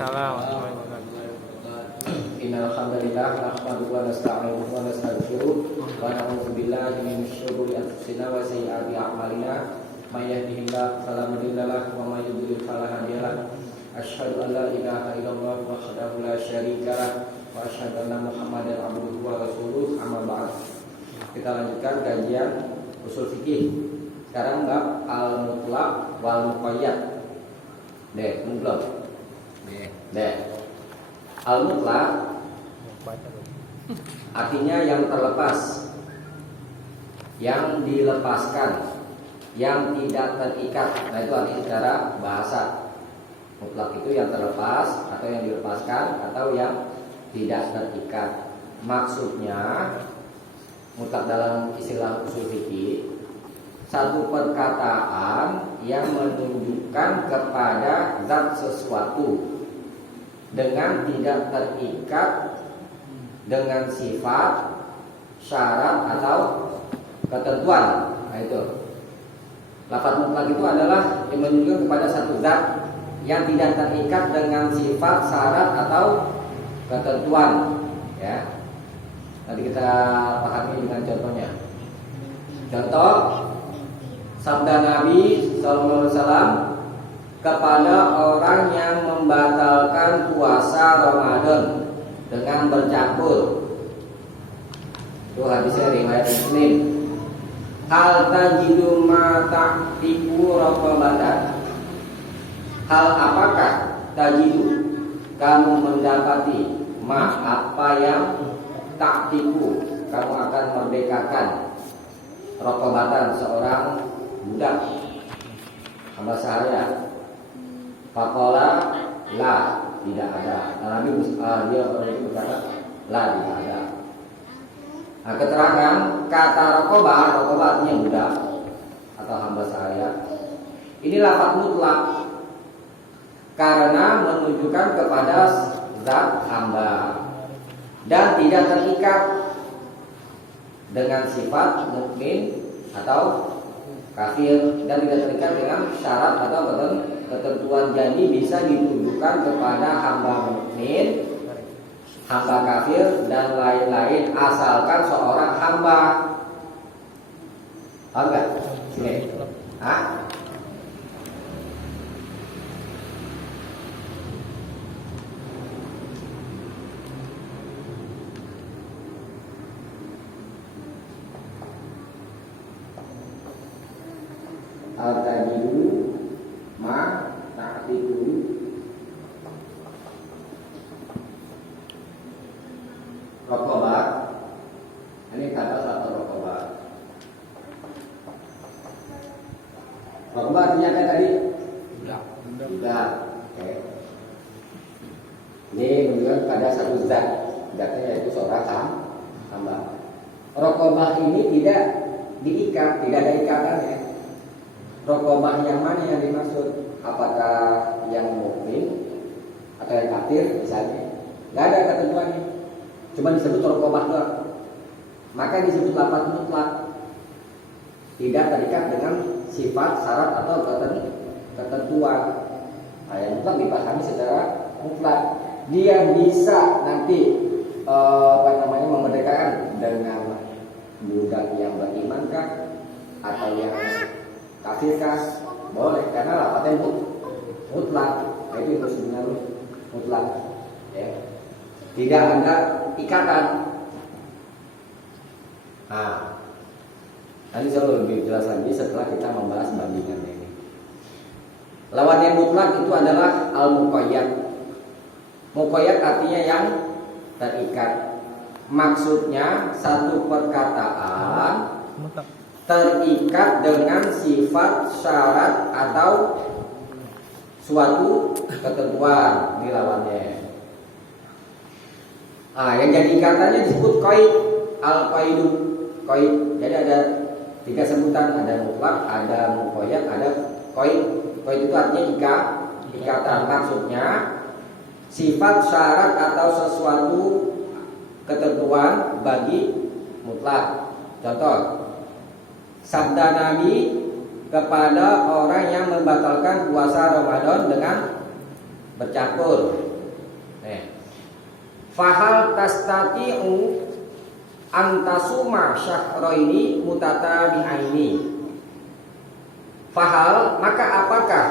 Waalaikumsalam warahmatullahi wabarakatuh. Innal hamdalillah nahmaduhu wa nasta'inuhu wa nastaghfiruh wa na'udzu billahi min syururi anfusina wa sayyiati a'malina may yahdihillahu fala mudilla lahu wa may yudlil fala hadiya lahu asyhadu an la ilaha illallah wahdahu la syarika lahu wa asyhadu anna muhammadan abduhu wa rasuluh amma ba'd. Kita lanjutkan kajian usul fikih. Sekarang bab al-mutlaq wal muqayyad. Belum. Al-mutlaq artinya yang terlepas, yang dilepaskan, yang tidak terikat. Nah itu arti secara bahasa. Mutlak itu yang terlepas atau yang dilepaskan atau yang tidak terikat. Maksudnya mutlak dalam istilah usul fikih satu perkataan yang menunjukkan kepada zat sesuatu dengan tidak terikat dengan sifat, syarat atau ketentuan. Nah itu. Lafaz mutlak itu adalah yang menunjukkan kepada satu zat yang tidak terikat dengan sifat, syarat atau ketentuan. Ya. Nanti kita pahami dengan contohnya. Contoh sabda Nabi sallallahu alaihi wasallam kepada orang yang membatalkan puasa Ramadan dengan bercampur. Itu hadisnya riwayat Muslim. Hal tajidu ma ta'tiku raqabatan. Hal apakah tajidu kamu mendapati ma apa yang ta'tiku kamu akan merdekakan raqabatan seorang budak hamba sahaya. Faqala la, tidak ada. Nabi dia orang itu berkata la, tidak ada. Nah, keterangan kata raqabah artinya budak atau hamba sahaya. Ini lafaz mutlak karena menunjukkan kepada zat hamba dan tidak terikat dengan sifat mukmin atau kafir dan tidak terikat dengan syarat atau ketentuan. Jadi bisa ditunjukkan kepada hamba mukmin, hamba kafir dan lain-lain asalkan seorang hamba. Paham enggak? Sini. Hah? Al-tajidu ma ta'tiku raqabah. Ini kata satu raqabah. Raqabah artinya kan tadi budak. Oke. Ini menunjukkan pada satu zat. Zatnya yaitu seorang hamba. Raqabah ini tidak diikat, tidak ada ikatannya. Raqabah yang mana yang dimaksud? Apakah yang mukmin atau yang kafir misalnya? Tidak ada ketentuannya. Cuma disebut raqabah doang. Maka disebut lafaz mutlak. Tidak terikat dengan sifat, syarat atau ketentuan. Nah, yang mutlak dipahami secara mutlak. Dia bisa nanti memerdekakan dengan budak yang berimankah atau yang kafirkah, boleh karena lafaznya mutlak. Nah, itu sebenarnya mutlak. Ya. Tidak ada ikatan. Nah, nanti selalu lebih jelas lagi setelah kita membahas bandingan ini. Lawannya mutlak itu adalah al-muqayyad. Muqayyad artinya yang terikat. Maksudnya satu perkataan terikat dengan sifat, syarat atau suatu ketentuan. Ini lawannya. Yang jadi ikatannya disebut qaid, al-qaidu, qaid. Jadi ada tiga sebutan, ada mutlak, ada muqayyad, ada qaid. Qaid itu artinya ikatan. Maksudnya sifat, syarat atau sesuatu ketentuan bagi mutlak. Contoh sabda Nabi kepada orang yang membatalkan puasa Ramadan dengan bercampur. Fahal tastati'u antasuma syahraini mutatabi'aini. Fahal, maka apakah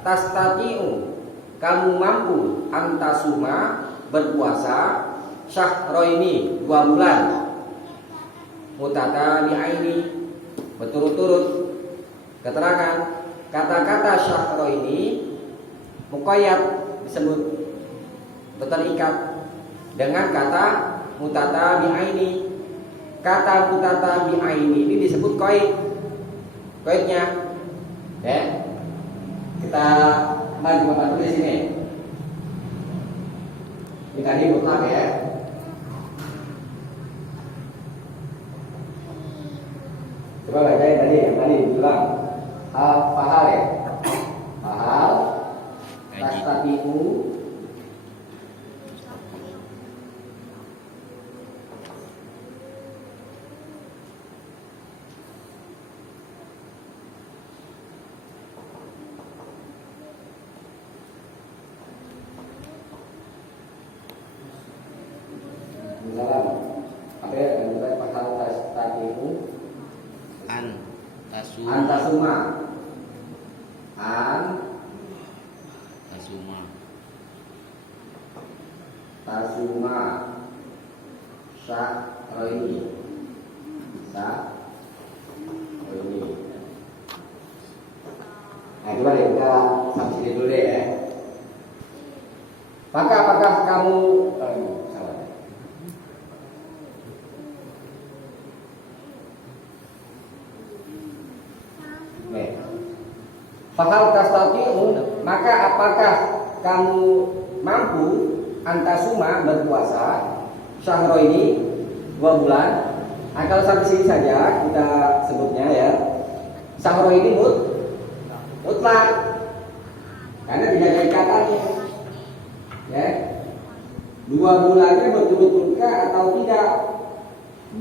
tastati'u, kamu mampu antasuma, berpuasa syahraini, 2 bulan, mutatabi'aini, berturut-turut. Keterangan kata-kata syahraini muqayyad disebut terikat dengan kata mutatabi'aini. Kata mutatabi'aini ini disebut qaid. Qaidnya kita maju Bapak tulis sini. Ini tadi mutlak ya. Coba baca yang tadi diulang. Fahal ya. Fahal tastati'u misalnya apa ya, fahal tastati'u antasuma tasuma syahraini. Nah, coba deh kita sampai sini dulu deh ya. Maka apakah kamu salah? Fahal tastati'u, maka apakah kamu mampu antasuma, berpuasa syahraini, 2 bulan. Nah, kalau sampai sini saja kita sebutnya ya syahraini mutlak karena tidak ada ikatannya ya. 2 bulannya berturut-turut atau tidak,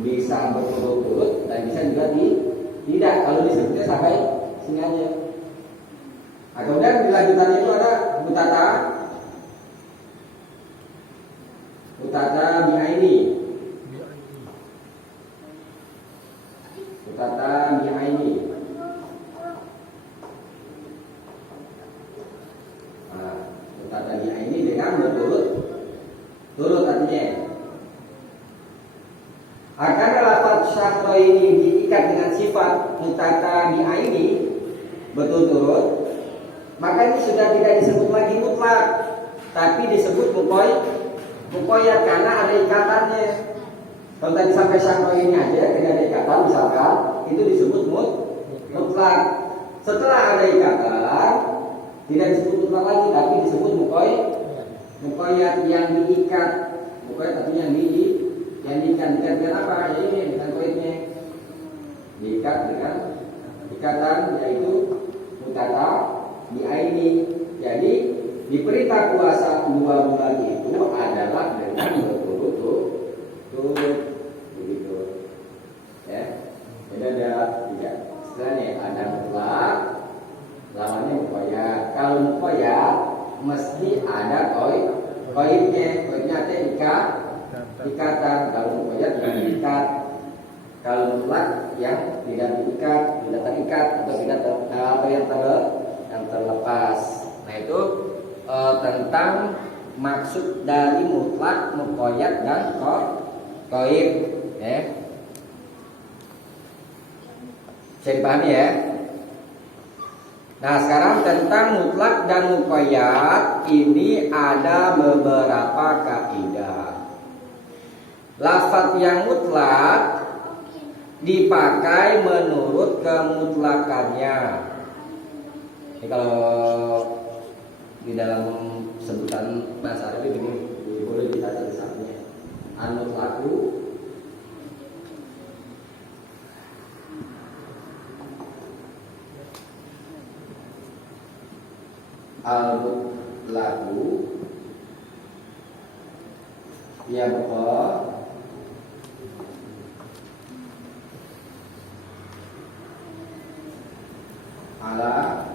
bisa berturut-turut dan bisa juga tidak kalau disebutnya sampai sini aja. Nah, kemudian di lanjutannya itu ada mutatabi'aini. Nah, mutatabi'aini dengan berturut artinya. Karena lafaz syahraini diikat dengan sifat mutatabi'aini, berturut-turut, maka ini sudah tidak disebut lagi mutlak, tapi disebut muqayyad karena ada ikatannya. Kalau tadi sampai syahraini aja tidak ada ikatan misalkan, itu disebut mutlak. Setelah ada ikatan tidak disebut mutlak lagi, tapi disebut muqayyad yang diikat. Muqayyad artinya yang diikat dengan apa? Ya ini dengan qaidnya. Diikat dengan ikatan yaitu mutatabi'aini. Jadi diperintah puasa 2 bulan itu adalah dengan berturut-turut begitu ya. Jadi ada 3 istilahnya, ada mutlak, lawannya muqayyad. Kalau muqayyad mesti ada qaidnya. Qaidnya ada ikatan. Kalau muqayyad tidak diikat. Kalau mutlak yang tidak diikat, tidak terikat atau tidak yang terlepas. Nah, itu tentang maksud dari mutlak, muqayyad dan qaid ya. Bisa dipahami ya. Nah, sekarang tentang mutlak dan muqayyad ini ada beberapa kaidah. Lafaz yang mutlak dipakai menurut kemutlakannya. Ini kalau di dalam sebutan bahasa Arab ini boleh dibaca misalnya al-mutlaku ya bapak ala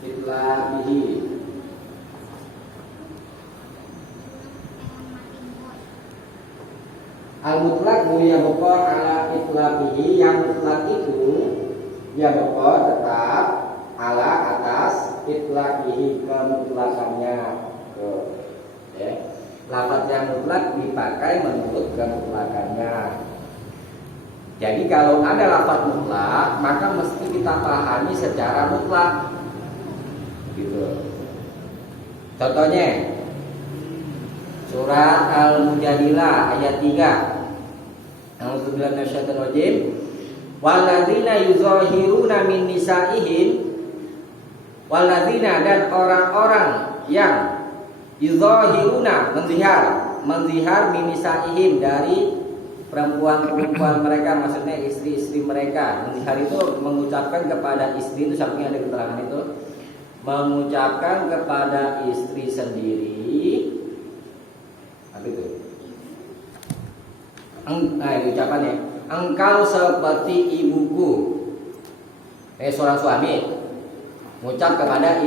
itlaqihi Al-mutlaq ya baqa ala itlaqihi, yang mutlak itu ya baqa tetap ala atas itlaqihi, kemutlakannya. Ya. Lafaz yang mutlak dipakai menurut kemutlakannya. Jadi kalau ada lafaz mutlak, maka mesti kita pahami secara mutlak. Gitu. Contohnya Surat Al-Mujadilah ayat 3. A'udzubillahi minasyaitonir rajim. Walladzina yuzahiruna min nisaihim, walladzina, dan orang-orang yang yuzahiruna, menzihar min nisaihim, dari perempuan-perempuan mereka, maksudnya istri-istri mereka. Menzihar itu mengucapkan kepada istri, itu samping ada keterangan itu, mengucapkan kepada istri sendiri. Apa itu? Ini ucapannya, engkau seperti ibuku. Seorang suami mengucap kepada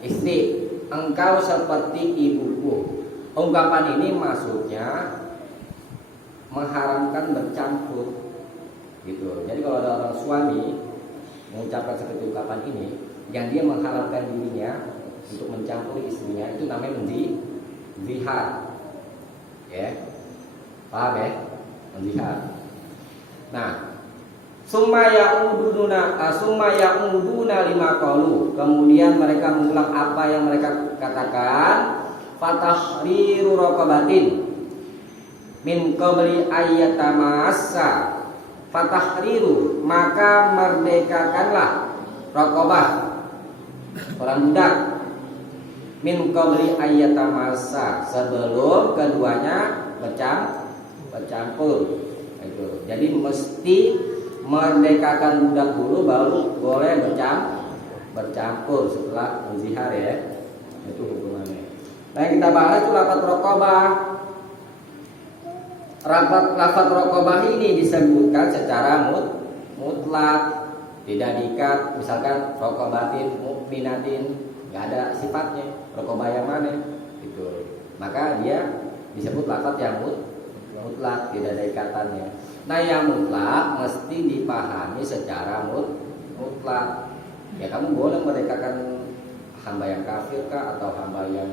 istri, engkau seperti ibuku. Ungkapan ini maksudnya mengharamkan bercampur, gitu. Jadi kalau ada orang suami mengucapkan seperti ungkapan ini, yang dia mengharamkan dirinya untuk mencampuri istrinya, itu namanya menzihar. Ya, paham ya? Menzihar. Nah, summa ya'uduna lima qalu, kemudian mereka mengulang apa yang mereka katakan. Fatahriru raqabatin min qabli ayyatamassa. Fatahriru, maka merdekakanlah raqabah, orang budak, min qabli ayyatamassa, sebelum keduanya bercampur. Itu. Jadi mesti merdekakan budak dulu, baru boleh bercampur setelah menzihar, ya. Itu hukumannya. Nah, yang kita bahas itu lafaz raqabah. Lafaz raqabah ini disebutkan secara mutlak, tidak diikat. Misalkan raqabatin mu'minatin, nggak ada sifatnya. Raqabah yang mana? Gitu. Maka dia disebut lafaz yang mutlak, tidak ada ikatannya. Nah, yang mutlak mesti dipahami secara mutlak. Ya, kamu boleh merdekakan hamba yang kafir kah atau hamba yang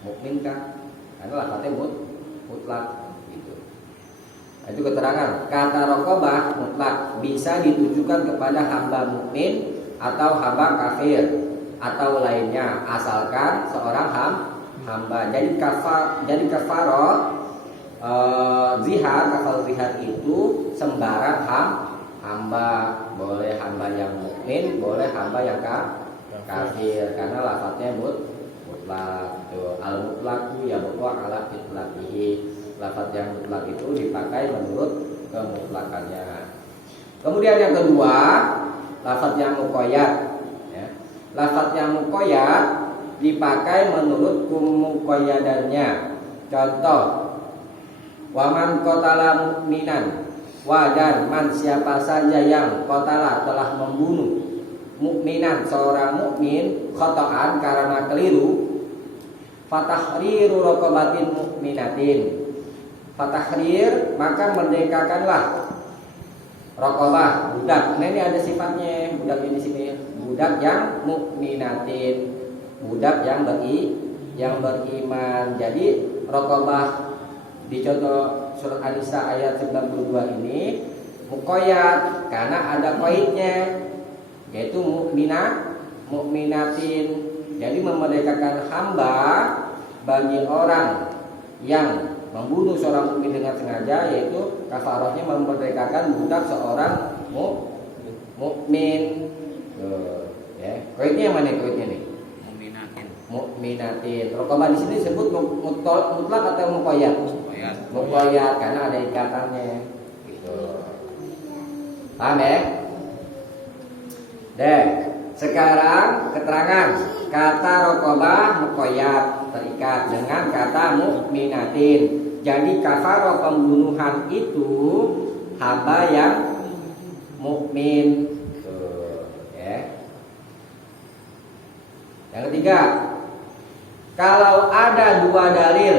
mukmin kah? Karena lafaznya mutlak, gitu. Nah, itu keterangan. Kata raqabah mutlak bisa ditujukan kepada hamba mukmin atau hamba kafir atau lainnya, asalkan seorang hamba. Jadi kafarah kafal zihar itu sembarang hamba, boleh hamba yang mukmin, boleh hamba yang kafir, karena lafaznya mutlak. Al mutlaku ya baqa ala itlaqihi, lafaz yang mutlak itu dipakai menurut kemutlakannya. Kemudian yang kedua, lafaz yang muqayyad, ya. Lafaz yang muqayyad dipakai menurut muqayyadannya. Contoh, waman qatala mu'minan, dan man, siapa saja yang qatala, telah membunuh, mukminan, seorang mukmin, khata'an, karena keliru, fatahriru raqabatin mukminatin. Fatahrir, maka merdekakanlah raqabah, budak. Nah, ini ada sifatnya budak ini di sini, budak yang mukminatin, budak yang beriman. Jadi raqabah di contoh surat An-Nisa ayat 92 ini muqayyad karena ada qaidnya, yaitu mukminatin. Jadi memerdekakan hamba bagi orang yang membunuh seorang mukmin dengan sengaja, yaitu kafarahnya memerdekakan budak seorang mukmin. Ya, qaidnya yang mana qaidnya nih? Mukminatin. Raqabah di sini disebut mutlak atau muqayyad? Muqayyad karena ada ikatannya. Gitu. Paham ya? Sekarang keterangan kata raqabah muqayyad, terikat dengan kata mukminatin. Jadi kafarah pembunuhan itu hamba yang mukmin. Ya. Yang ketiga, kalau ada dua dalil,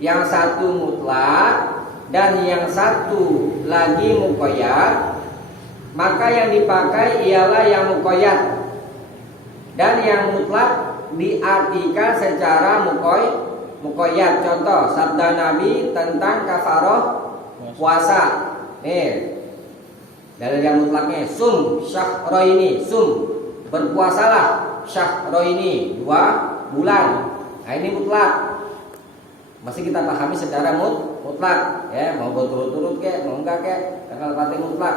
yang satu mutlak, dan yang satu lagi muqayyad, maka yang dipakai ialah yang muqayyad. Dan yang mutlak diartikan secara muqayyad. Contoh sabda Nabi tentang kafaroh puasa. Nih, dalil yang mutlaknya sum syahraini, sum berpuasalah syahraini 2 bulan. Nah ini mutlak. Masih kita pahami secara mutlak, ya, mau berturut-turut kek, mau enggak kek, karena arti mutlak.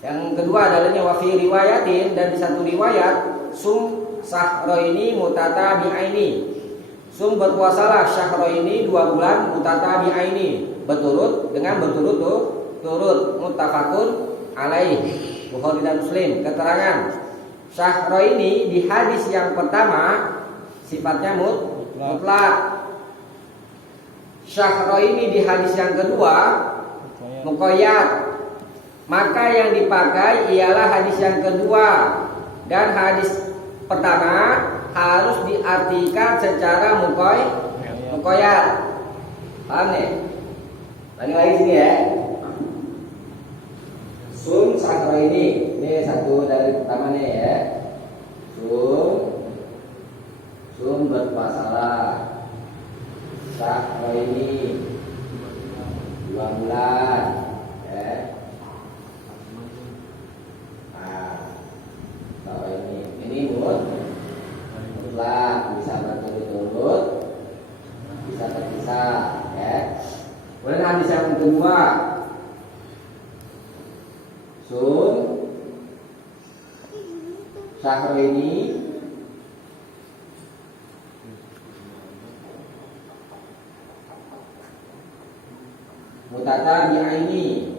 Yang kedua dalilnya wa fi riwayatin, dan di satu riwayat sum syahraini mutatabi'aini. Sum berpuasalah syahraini 2 bulan mutatabi'aini, berturut dengan berturut-turut, muttafaqun alaih, Bukhari dan Muslim. Keterangan syahraini di hadis yang pertama sifatnya mutlak. Syahraini di hadis yang kedua muqayyad. Maka yang dipakai ialah hadis yang kedua, dan hadis pertama harus diartikan secara muqayyad. Paham nih? Lagi sini ya. Sum syahraini. Ini satu dari pertama nih ya. Sum berpuasalah syahraini 2 bulan, ya. Nah, ini mutlak, bisa berturut-turut, bisa terpisah, ya. Kemudian hadis yang kedua, sum syahraini mutatabi'aini.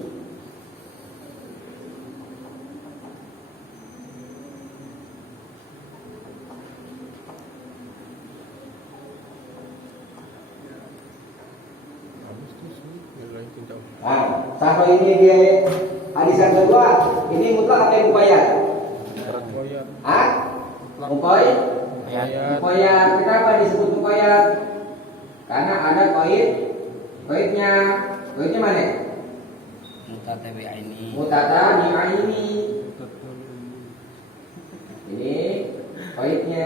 Nah, sampai ini dia hadis yang kedua, ini mutlak apa yang muqayyad? Muqayyad. Kenapa disebut muqayyad? Karena ada qaidnya. Qaidnya mana? Mutatabi'aini. Ini qaidnya.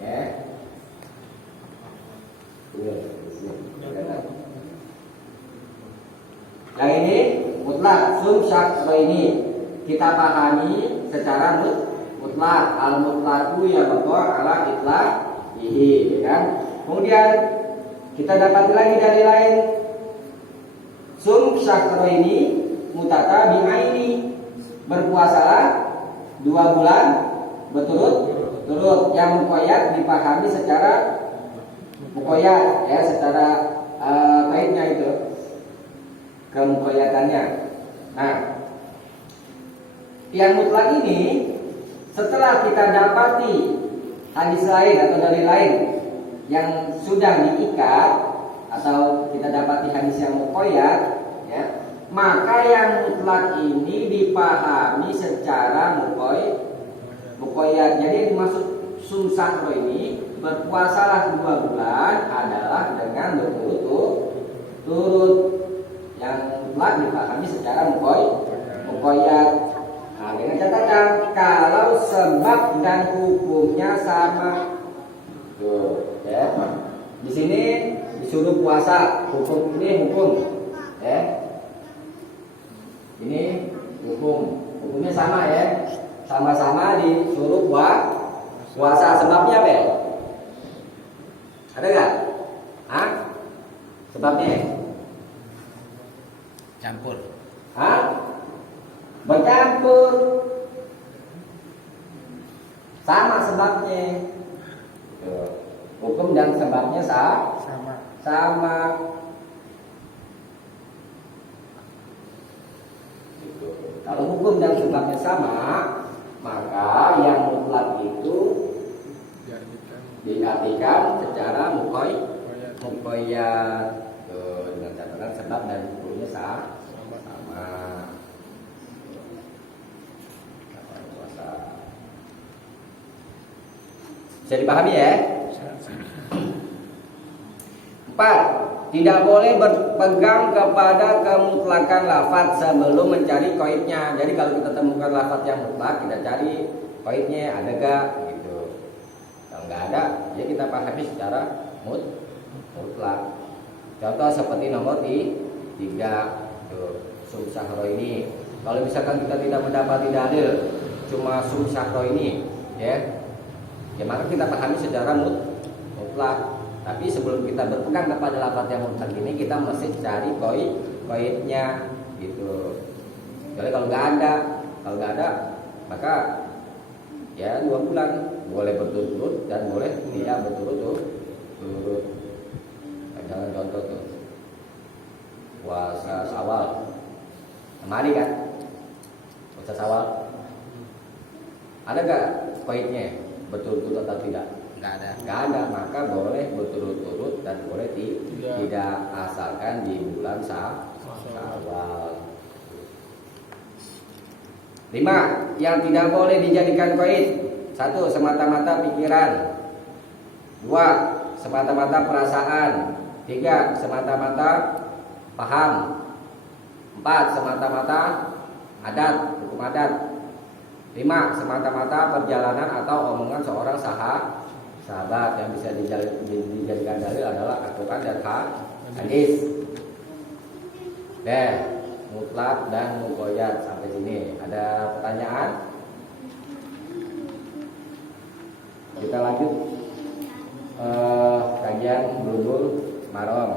Ya. Yang ini mutlak, sum syahraini. Kita pahami secara mutlak. Al mutlaku ya baqa ala itlaqihi, ya kan? Kemudian kita dapat lagi dari lain, sum syahraini mutatabi'aini, berpuasalah 2 bulan berturut-turut. Yang muqayyad dipahami secara muqayyad, ya, secara kaitnya itu, kemuqayyadannya. Nah, yang mutlak ini setelah kita dapati hadis lain atau dari lain yang sudah diikat, atau kita dapati hadis yang muqayyad, ya, maka yang mutlak ini dipahami secara muqayyad. Jadi yang dimaksud sum syahraini, berpuasalah 2 bulan, adalah dengan berturut-turut. Yang mutlak dipahami secara muqayyad. Nah, dengan catatan kalau sebab dan hukumnya sama. Tuh, ya. Di sini disuruh puasa, hukum ini hukum, ya. Ini hukumnya sama, ya. Sama-sama disuruh puasa. Sebabnya apa ya? Ada nggak? Hah? Sebabnya? Campur. Hah? Bercampur. Sama sebabnya. Hukum dan sebabnya sama. Kalau hukum dan sebabnya sama, maka yang mutlak itu diartikan secara muqayyad, dengan catatan sebab dan hukumnya sama. Bisa dipahami ya? 4. tidak boleh berpegang kepada kemutlakan lafaz sebelum mencari qaidnya. Jadi kalau kita temukan lafaz yang mutlak, kita cari qaidnya ada gak gitu. Kalau nggak ada, ya kita pahami secara mutlak. Contoh seperti nomor 3 tuh, sum sahro ini. Kalau misalkan kita tidak mendapati dalil, cuma sum sahro ini, ya maka kita pahami secara mutlak. Tapi sebelum kita berpegang kepada lafaz yang mutlak ini, kita mesti cari qaidnya gitu. Jadi kalau nggak ada, maka ya 2 bulan boleh berturut-turut dan boleh tidak berturut-turut. Jangan contoh tuh puasa Syawal, kemari kan? Puasa Syawal, ada nggak qaidnya berturut-turut atau tidak? Nggak ada, maka boleh berturut-turut dan boleh tidak, asalkan di bulan Syawal. 5. Yang tidak boleh dijadikan qaid: 1. Semata-mata pikiran. 2. Semata-mata perasaan. 3. Semata-mata paham. 4. Semata-mata adat, hukum adat. 5. Semata-mata perjalanan atau omongan seorang sahabat yang bisa dijadikan dalil adalah Al-Quran dan hadis. Mutlak dan muqayyad. Sampai sini ada pertanyaan? Kita lanjut kajian Bulughul Maram.